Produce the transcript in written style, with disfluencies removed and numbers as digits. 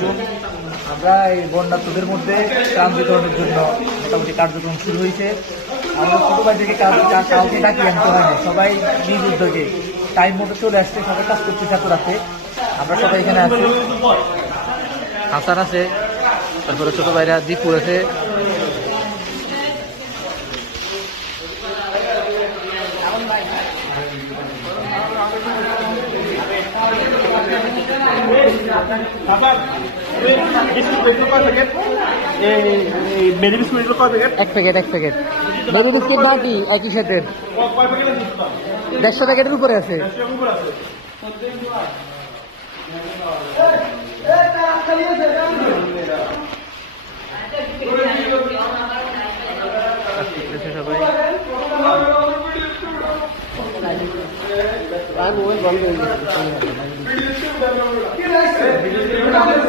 আলাইকুম। আমরা এই বন্যার্থদের মধ্যে ত্রাণ বিতরণের জন্য মোটামুটি কার্যক্রম শুরু হয়েছে। আমরা ছোটো ভাই থেকে কাউকে ডাকি আনতে হয় না, সবাই নিজ উদ্যোগে টাইম মতো চলে আসছে, সবাই কাজ করছে চাকুরাতে। আমরা সবাই এখানে আছি, হাসান আছে, তারপরে ছোটো ভাইরা দীপু আছে। এক প্যাকেট মেরি বিস্কিট বাটি একই সাথে 150 প্যাকেটের উপরে আছে। সবাই